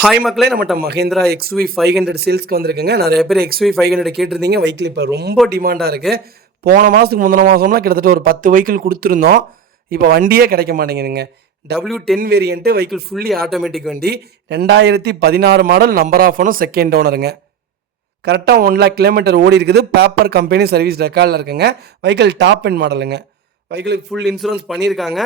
Hi மக்களே, நம்மகிட்ட Mahindra XUV 500 சேல்ஸ்க்கு வந்திருக்குங்க. நிறைய பேர் XUV 500 கேட்டிருந்தீங்க. வெஹிக்கிள் இப்போ ரொம்ப டிமாண்டாக இருக்குது. போன மாதத்துக்கு முந்தின மாதம்லாம் கிட்டத்தட்ட ஒரு 10 வெஹிக்கிள் கொடுத்துருந்தோம். இப்போ வண்டியே கிடைக்க மாட்டேங்குதுங்க. W10 variant vehicle fully automatic வண்டி. 2016 model, number of owner, second ஓனருங்க. கரெக்டாக 1 லேக் கிலோமீட்டர் ஓடி இருக்குது. பேப்பர் கம்பெனி சர்வீஸ் ரெக்கார்டில் இருக்குங்க. வெஹிக்கிள் டாப் எண்ட் மாடலுங்க. வெஹிக்கிளுக்கு ஃபுல் இன்சூரன்ஸ் பண்ணியிருக்காங்க.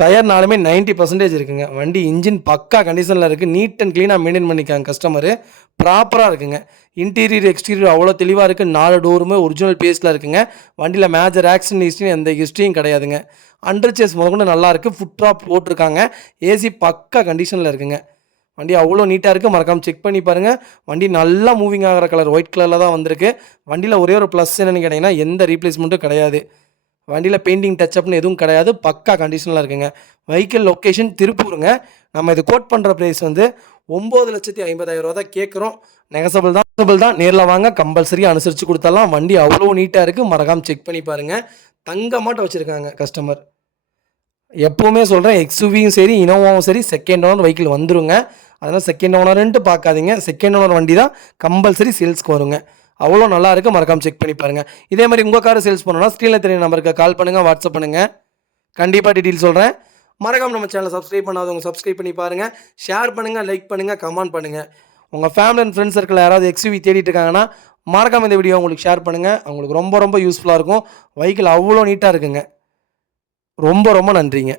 டயர்னாலுமே 90% இருக்குங்க. வண்டி இன்ஜின் பக்கா கண்டிஷனில் இருக்குது. நீட் அண்ட் க்ளீனாக மெயின்டைன் பண்ணிக்காங்க கஸ்டமரு. ப்ராப்பராக இருக்குங்க. இன்டீரியர் எக்ஸ்டீரியர் அவ்வளோ தெளிவாக இருக்குது. 4 டோருமே ஒரிஜினல் பேஸில் இருக்குங்க. வண்டியில் மேஜர் ஆக்சிடென்ட் ஹிஸ்ட்ரி எந்த ஹிஸ்ட்ரியும் கிடையாதுங்க. அண்டர் சேஸ் முதல்கொண்டு நல்லாயிருக்கு. ஃபுட் ட்ராப் போட்டிருக்காங்க. ஏசி பக்கா கண்டிஷனில் இருக்குங்க. வண்டி அவ்வளோ நீட்டாக இருக்குது. மறக்காமல் செக் பண்ணி பாருங்கள். வண்டி நல்லா மூவிங் ஆகிற கலர் ஒயிட் கலரில் தான் வந்திருக்கு. வண்டியில் ஒரே ஒரு ப்ளஸ் என்னென்னு கேட்டிங்கன்னா, எந்த ரீப்ளேஸ்மெண்ட்டும் கிடையாது. வண்டியில் பெயிண்டிங் டச்சப்னு எதுவும் கிடையாது. பக்கா கண்டிஷனில் இருக்குங்க. வெஹிக்கிள் லொக்கேஷன் திருப்பூருங்க. நம்ம இது கோட் பண்ணுற ப்ரைஸ் வந்து 9,50,000 தான் கேட்குறோம். நெகசபிள் தான். நேரில் வாங்க, கம்பல்சரியாக அனுசரித்து கொடுத்தலாம். வண்டி அவ்வளோ நீட்டாக இருக்குது. மறக்காமல் செக் பண்ணி பாருங்கள். தங்கமாட்ட வச்சுருக்காங்க கஸ்டமர். எப்போவுமே சொல்கிறேன், XUVயும் சரி, இனோவாவும் சரி, செகண்ட் ஓனர் வெஹிக்கிள் வந்துருங்க. அதனால் செகண்ட் ஓனருன்ட்டு பார்க்காதீங்க. செகண்ட் ஓனர் வண்டி தான் கம்பல்சரி சேல்ஸ்க்கு வருங்க. அவ்வளோ நல்லா இருக்குது. மறக்காமல் செக் பண்ணி பாருங்கள். இதே மாதிரி உங்கள் காரை சேல்ஸ் பண்ணணும்னா ஸ்க்ரீனில் தெரிய நம்பருக்கு கால் பண்ணுங்கள், வாட்ஸ்அப் பண்ணுங்கள். கண்டிப்பாக டீட்டெயில் சொல்கிறேன். மறக்காமல் நம்ம சேனலை சப்ஸ்கிரைப் பண்ணாதவங்க சப்ஸ்கிரைப் பண்ணி பாருங்கள். ஷேர் பண்ணுங்கள், லைக் பண்ணுங்கள், கமெண்ட் பண்ணுங்கள். உங்கள் ஃபேமிலி அண்ட் ஃப்ரெண்ட்ஸ் சர்க்கிள் யாராவது XUV தேடிட்டு இருக்காங்கன்னா மறக்காமல் இந்த வீடியோ உங்களுக்கு ஷேர் பண்ணுங்கள். அவங்களுக்கு ரொம்ப ரொம்ப யூஸ்ஃபுல்லாக இருக்கும். வெஹிக்கிள் அவ்வளோ நீட்டாக இருக்குங்க. ரொம்ப ரொம்ப நன்றிங்க.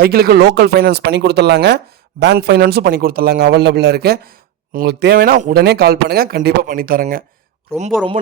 வெஹிக்கிளுக்கு லோக்கல் ஃபைனான்ஸ் பண்ணி கொடுத்துட்லாங்க. பேங்க் ஃபைனான்ஸும் பண்ணி கொடுத்துட்லாங்க. அவைலபிளாக இருக்குது. உங்களுக்கு தேவைன்னா உடனே கால் பண்ணுங்கள். கண்டிப்பாக பண்ணித்தரேங்க. ரொம்ப ரொம்ப